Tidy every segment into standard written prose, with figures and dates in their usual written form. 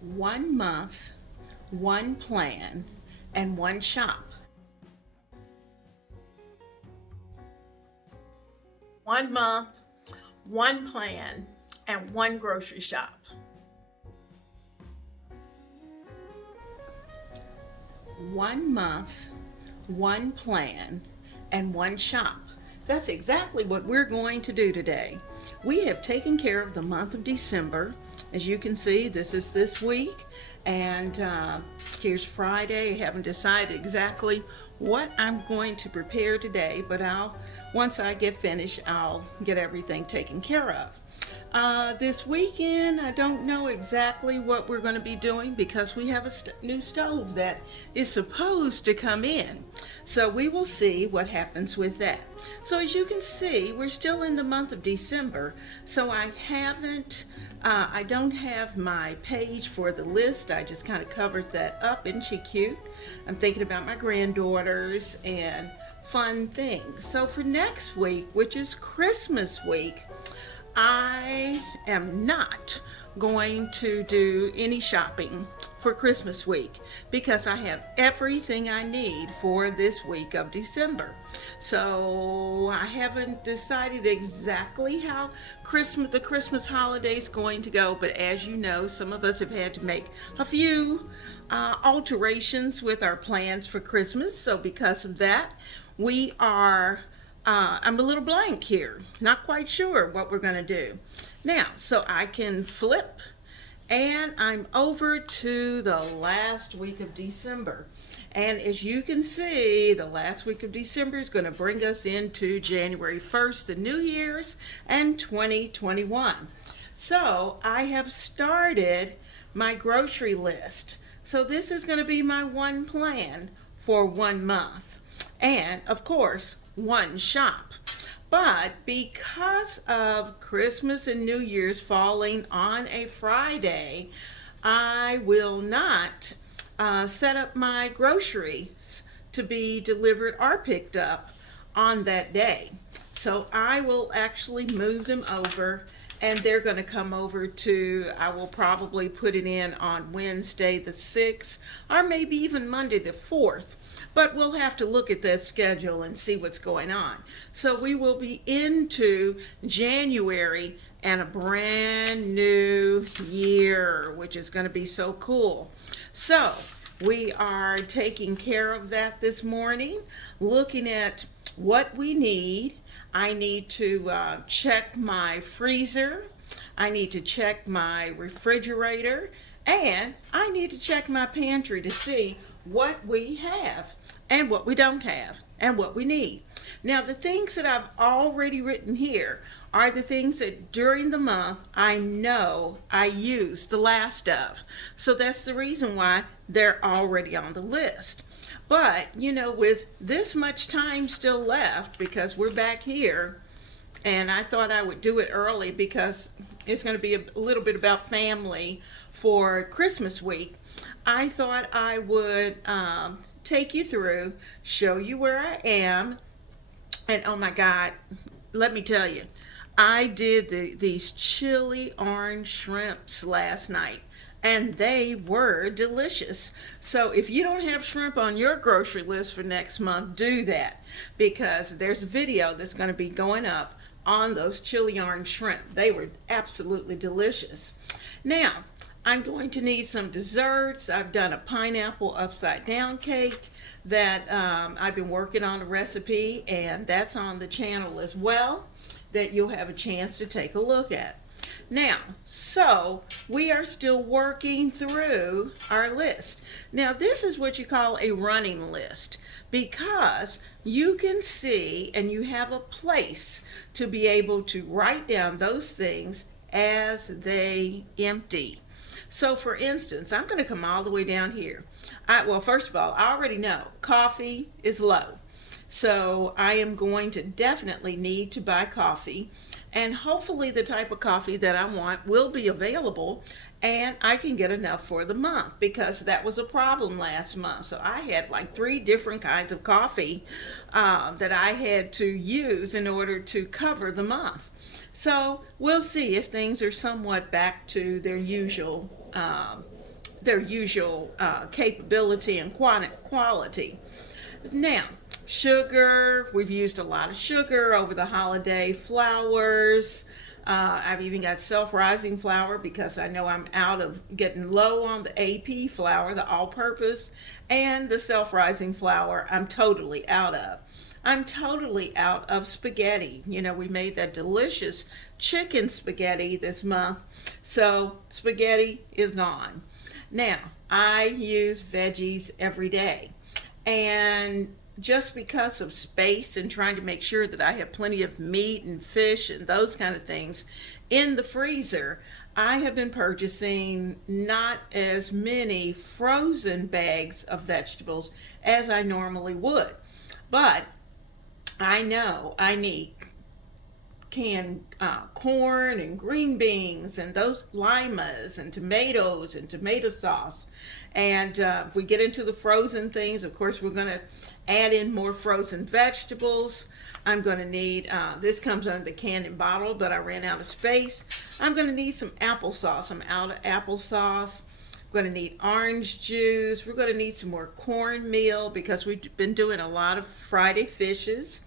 1 month, 1 plan, and 1 shop. 1 month, 1 plan, and 1 grocery shop. 1 month, 1 plan, and 1 shop. That's exactly what we're going to do today. We have taken care of the month of December. As you can see, this is this week, and here's Friday. I haven't decided exactly what I'm going to prepare today, but once I get finished, I'll get everything taken care of. This weekend, I don't know exactly what we're going to be doing because we have a new stove that is supposed to come in. So we will see what happens with that. So as you can see, we're still in the month of December, so I don't have my page for the list. I just kind of covered that up. Isn't she cute? I'm thinking about my granddaughters and fun things. So for next week, which is Christmas week, I am not going to do any shopping for Christmas week because I have everything I need for this week of December. So I haven't decided exactly how the Christmas holiday is going to go, but as you know, some of us have had to make a few alterations with our plans for Christmas. So because of that, I'm a little blank here, not quite sure what we're going to do. Now, so I can flip, and I'm over to the last week of December. And as you can see, the last week of December is going to bring us into January 1st, the New Year's, and 2021. So I have started my grocery list. So this is going to be my 1 plan for 1 month. And of course, 1 shop. But because of Christmas and New Year's falling on a Friday, I will not set up my groceries to be delivered or picked up on that day. So I will actually move them over, and they're going to come over I will probably put it in on Wednesday the 6th, or maybe even Monday the 4th. But we'll have to look at that schedule and see what's going on. So we will be into January and a brand new year, which is going to be so cool. So we are taking care of that this morning, looking at what we need. I need to check my freezer. I need to check my refrigerator. And I need to check my pantry to see what we have and what we don't have and what we need. Now, the things that I've already written here are the things that during the month I know I use the last of. So that's the reason why they're already on the list. But, with this much time still left, because we're back here, and I thought I would do it early because it's going to be a little bit about family for Christmas week, I thought I would take you through, show you where I am. And oh my God, let me tell you, I did these chili orange shrimps last night, and they were delicious. So if you don't have shrimp on your grocery list for next month, do that, because there's a video that's going to be going up on those chili orange shrimp. They were absolutely delicious. Now, I'm going to need some desserts. I've done a pineapple upside down cake that I've been working on a recipe, and that's on the channel as well, that you'll have a chance to take a look at. Now, so we are still working through our list. Now, this is what you call a running list, because you can see and you have a place to be able to write down those things as they empty. So for instance, I'm going to come all the way down here. Well, first of all, I already know coffee is low. So I am going to definitely need to buy coffee, and hopefully the type of coffee that I want will be available, and I can get enough for the month, because that was a problem last month. So I had like 3 different kinds of coffee that I had to use in order to cover the month. So we'll see if things are somewhat back to their usual their usual capability and quality. Now, sugar, we've used a lot of sugar over the holiday. Flours, I've even got self-rising flour because I know I'm out of getting low on the AP flour, the all-purpose, and the self-rising flour I'm totally out of. I'm totally out of spaghetti. You know, we made that delicious chicken spaghetti this month, so spaghetti is gone. Now, I use veggies every day. And just because of space and trying to make sure that I have plenty of meat and fish and those kind of things in the freezer, I have been purchasing not as many frozen bags of vegetables as I normally would. But I know I need canned corn and green beans and those limas and tomatoes and tomato sauce. And if we get into the frozen things, of course, we're going to add in more frozen vegetables. I'm going to need, this comes under the can and bottle, but I ran out of space. I'm going to need some applesauce. I'm out of applesauce. We're going to need orange juice. We're going to need some more cornmeal because we've been doing a lot of Friday fishes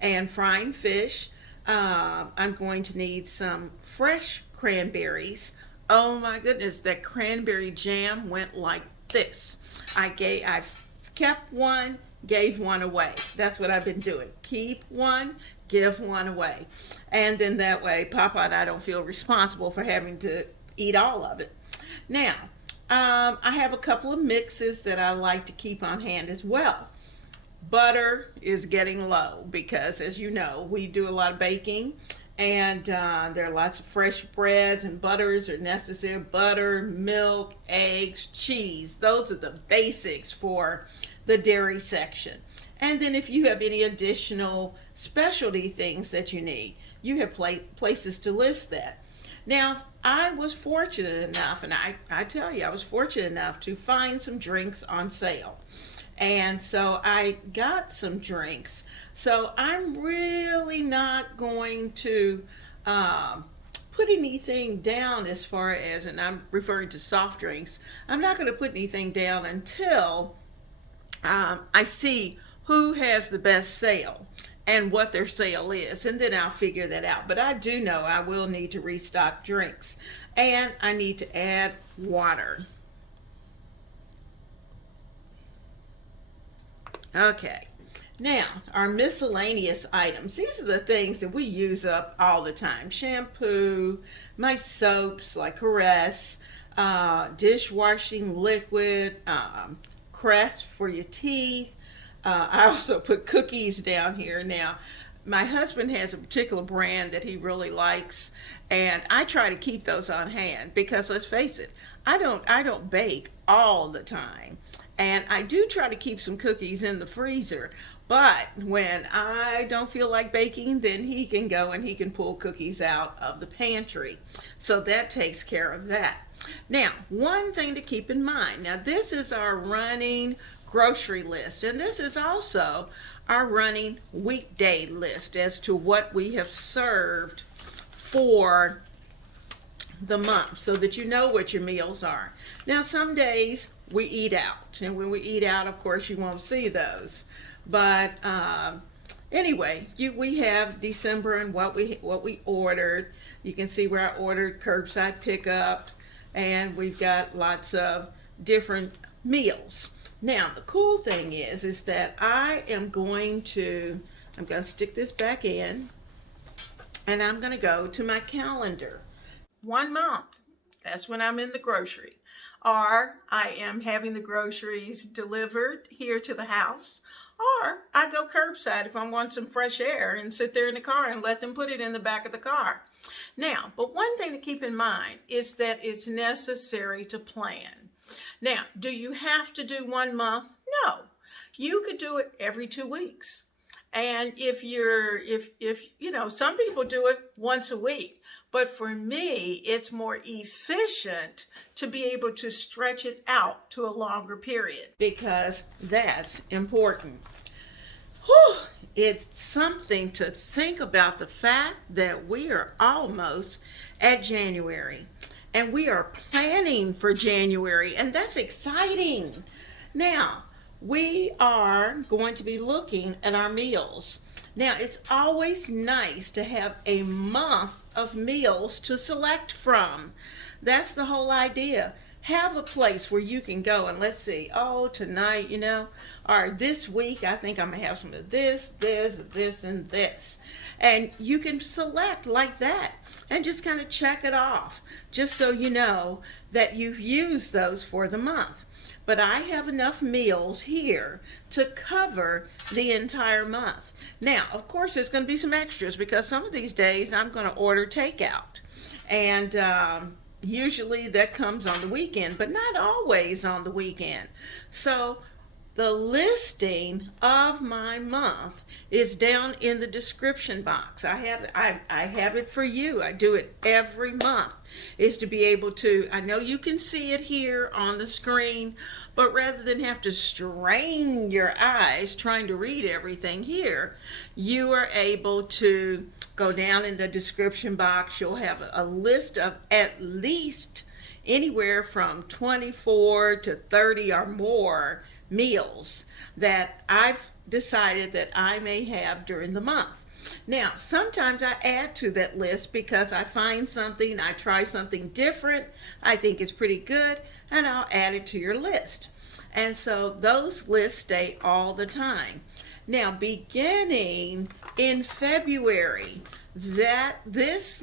and frying fish. I'm going to need some fresh cranberries. Oh my goodness, that cranberry jam went like this. I've kept one, gave one away. That's what I've been doing. Keep one, give one away. And then that way, Papa and I don't feel responsible for having to eat all of it. Now, I have a couple of mixes that I like to keep on hand as well. Butter is getting low because, as you know, we do a lot of baking, and there are lots of fresh breads and butters are necessary. Butter, milk, eggs, cheese. Those are the basics for the dairy section. And then if you have any additional specialty things that you need, you have places to list that. Now, I was fortunate enough, and I tell you, I was fortunate enough to find some drinks on sale. And so I got some drinks. So I'm really not going to put anything down as far as, and I'm referring to soft drinks, I'm not going to put anything down until I see who has the best sale and what their sale is, and then I'll figure that out. But I do know I will need to restock drinks, and I need to add water. Okay, now our miscellaneous items. These are the things that we use up all the time. Shampoo, my soaps like Crust, dishwashing liquid, Crust for your teeth. I also put cookies down here. Now, my husband has a particular brand that he really likes, and I try to keep those on hand because let's face it, I don't bake all the time. And I do try to keep some cookies in the freezer, but when I don't feel like baking, then he can go and he can pull cookies out of the pantry. So that takes care of that. Now, one thing to keep in mind. Now, this is our running grocery list, and this is also our running weekday list as to what we have served for the month so that you know what your meals are. Now, some days we eat out, and when we eat out, of course, you won't see those. But anyway, we have December and what we ordered. You can see where I ordered curbside pickup, and we've got lots of different meals. Now, the cool thing is that I'm going to stick this back in, and I'm going to go to my calendar. 1 month, that's when I'm in the grocery. Or I am having the groceries delivered here to the house. Or I go curbside if I want some fresh air and sit there in the car and let them put it in the back of the car. Now, but one thing to keep in mind is that it's necessary to plan. Now, do you have to do 1 month? No. You could do it every 2 weeks. And if some people do it once a week. But for me, it's more efficient to be able to stretch it out to a longer period. Because that's important. Whew, it's something to think about the fact that we are almost at January. and we are planning for January, and that's exciting. Now, we are going to be looking at our meals. Now, it's always nice to have a month of meals to select from. That's the whole idea. Have a place where you can go and let's see, oh, tonight, or this week, I think I'm going to have some of this, and this. And you can select like that and just kind of check it off, just so you know that you've used those for the month. But I have enough meals here to cover the entire month. Now, of course, there's going to be some extras because some of these days I'm going to order takeout. And usually that comes on the weekend, but not always on the weekend. So the listing of my month is down in the description box. I have it for you. I do it every month, is to be able to, I know you can see it here on the screen, but rather than have to strain your eyes trying to read everything here, you are able to go down in the description box. You'll have a list of at least anywhere from 24 to 30 or more meals that I've decided that I may have during the month. Now, sometimes I add to that list because I find something, I try something different, I think it's pretty good, and I'll add it to your list. And so those lists stay all the time. Now, beginning in February, this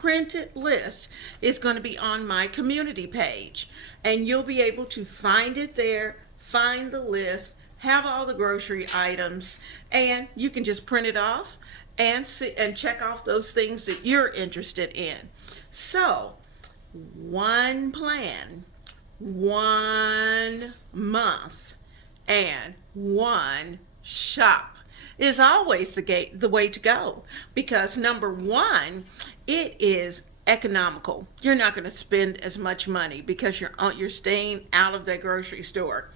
printed list is going to be on my community page, and you'll be able to find it there, find the list, have all the grocery items, and you can just print it off and see and check off those things that you're interested in. So, one plan, 1 month, and 1 shop is always the way to go, because number one, it is economical. You're not going to spend as much money because you're staying out of that grocery store.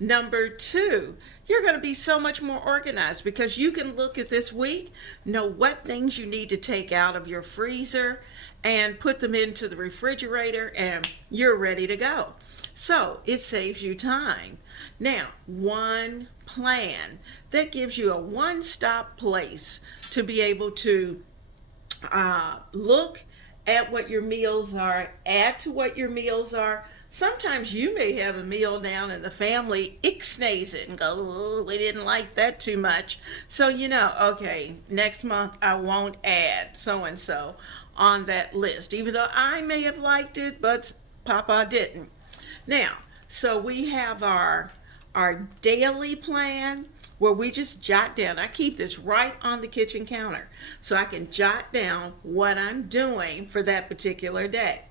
Number two, you're going to be so much more organized because you can look at this week, know what things you need to take out of your freezer and put them into the refrigerator, and you're ready to go. So it saves you time. Now, one plan that gives you a one-stop place to be able to look at what your meals are, add to what your meals are. Sometimes you may have a meal down and the family ixnays it and go, oh, we didn't like that too much. So okay, next month I won't add so-and-so on that list, even though I may have liked it, but Papa didn't. Now, so we have our daily plan where we just jot down. I keep this right on the kitchen counter so I can jot down what I'm doing for that particular day.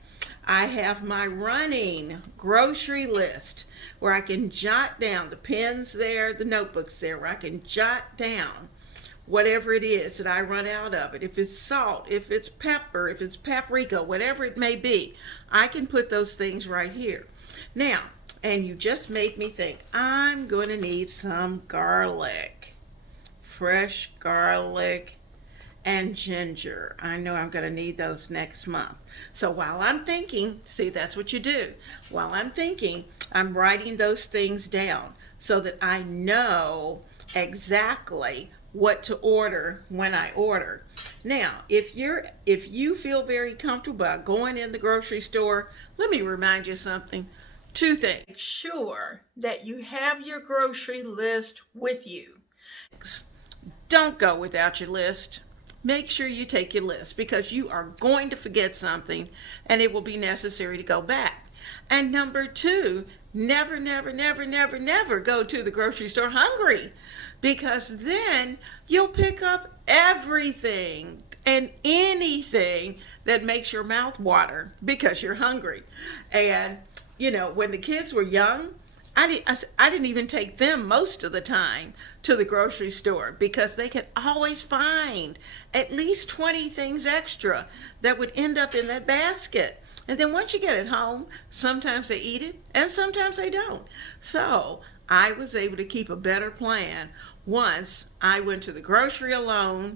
I have my running grocery list where I can jot down the pens there, the notebooks there, where I can jot down whatever it is that I run out of it. If it's salt, if it's pepper, if it's paprika, whatever it may be, I can put those things right here. Now, and you just made me think, I'm going to need some garlic, fresh garlic and ginger. I know I'm going to need those next month. So while I'm thinking, see, that's what you do. While I'm thinking, I'm writing those things down so that I know exactly what to order when I order. Now, if you feel very comfortable about going in the grocery store, let me remind you something. 2 things. Make sure that you have your grocery list with you. Don't go without your list. Make sure you take your list because you are going to forget something and it will be necessary to go back. And number 2, never go to the grocery store hungry, because then you'll pick up everything and anything that makes your mouth water because you're hungry. And when the kids were young, I didn't even take them most of the time to the grocery store because they could always find at least 20 things extra that would end up in that basket. And then once you get it home, sometimes they eat it and sometimes they don't. So I was able to keep a better plan once I went to the grocery alone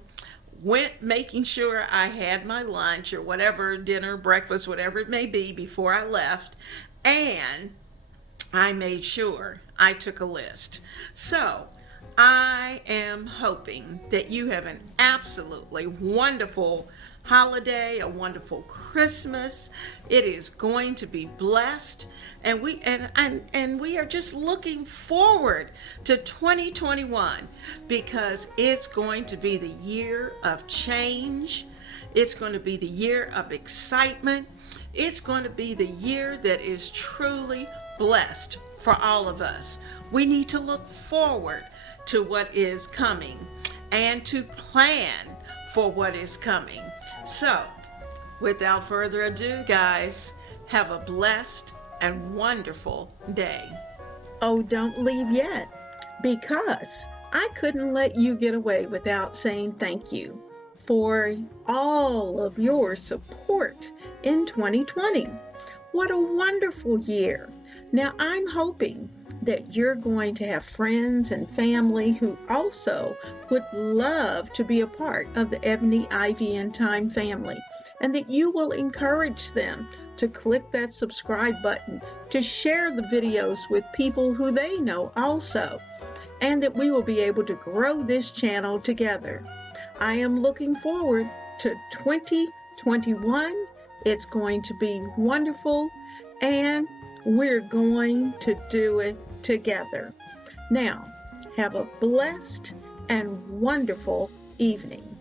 went making sure I had my lunch or whatever, dinner, breakfast, whatever it may be, before I left, and I made sure I took a list. So I am hoping that you have an absolutely wonderful holiday, a wonderful Christmas. It is going to be blessed, and we are just looking forward to 2021 because it's going to be the year of change. It's going to be the year of excitement. It's going to be the year that is truly blessed for all of us. We need to look forward to what is coming and to plan for what is coming. So, without further ado, guys, have a blessed and wonderful day. Oh, don't leave yet, because I couldn't let you get away without saying thank you for all of your support in 2020. What a wonderful year. Now, I'm hoping that you're going to have friends and family who also would love to be a part of the Ebony, Ivy, and Time family, and that you will encourage them to click that subscribe button, to share the videos with people who they know also, and that we will be able to grow this channel together. I am looking forward to 2021. It's going to be wonderful, and we're going to do it together. Now, have a blessed and wonderful evening.